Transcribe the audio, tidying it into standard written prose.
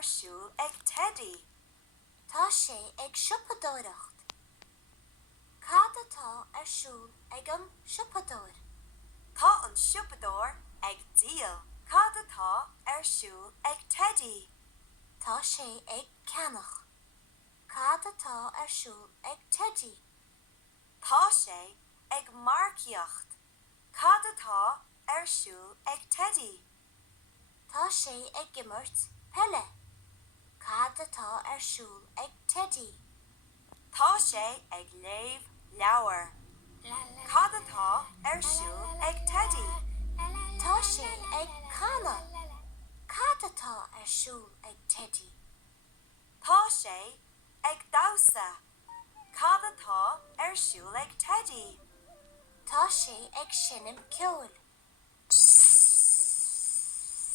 ar siúl ag Teidí. Tá sé ag siopadóireacht. Cad atá ar siúl ag an siopadóir? Tá an siopadóir ag díal. Cad atá ar siúl ag Teidí. Tá sé ag ceannach. Cad atá ar siúl ag Teidí? Tá sé ag marciacht. Cad atá ar siúl ag Teidí. Tá sé ag gimmert pelle. Cad atá ar siúl ag Teidí? Tá sé ag léamh leabhar. Cad atá ar siúl ag Teidí. Tá sé ag canna. Cad atá ar siúl ag Teidí? Tá sé ag damhsa. Cad atá ar siúl ag Teidí. Tá sé ag sinnim ceoil.